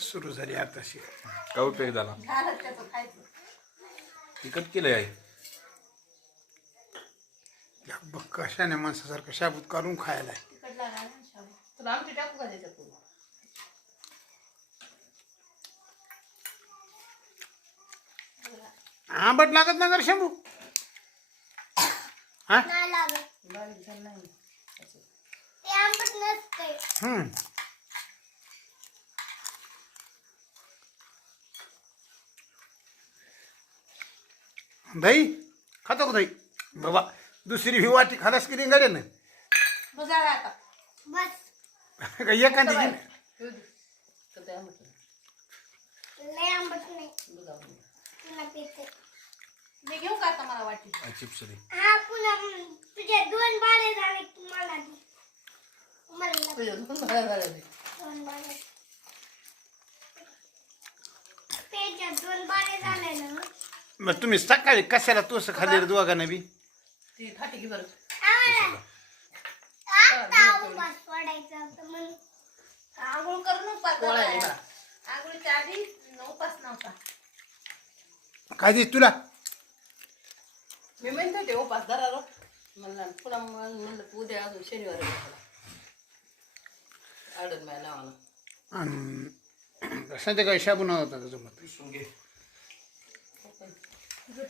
सुरू झाली आताशी. का उपयोग झाला? झालं त्याचं खायचं. तिखट केलंय आई. या बघ कशाने माणसासारखं शाबूत काढून खायला आहे. तिखट लागणार ना शाबू. तुला आमटी टाकू का त्याच्यात? आंबट लागत ना कर शंभू? हा नाही लागत. बारीक झालं नाही त्याचं. ते आंबट नसते. दही खातो का दही बाबा? दुसरी ही वाटी खालास की रिंगाडे ना मग झालं आता. बस एखादी ठेवू दे. तर ते आंबट नाही. लय आंबट नाही. दुधावरून. पुन्हा पिते. मी घेऊ का आता मला वाटी? चिप्स दे. हा पुन्हा तुझे 2 बाळे झाले की मला दे. मला तुझ्या दोन बाळा झाले. 2 बाळे. पेच्या 2 बाळे झाले ना. मग तुम्ही सकाळी कशाला तोस खाली दोघांना बी? ती फाटी घे बरं. आम्हाला आता उपास सोडायचा होता म्हणून. आंघोळ करून उपास गोळा आहे धरायचा. बा. आंघोळीच्या आधी उपास नव्हता. काय दिस तुला? मी म्हणते ते उपास धरा रो. म्हणलं पुन्हा म्हणलं उद्या अजून शनिवार आडन माझ्या नावानं. आणि संध्याकाळी शाबू नव्हता त्याचं मत. पिसून घे.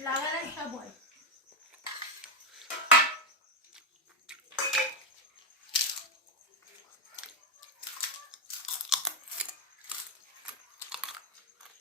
लागायला शाबू आहे.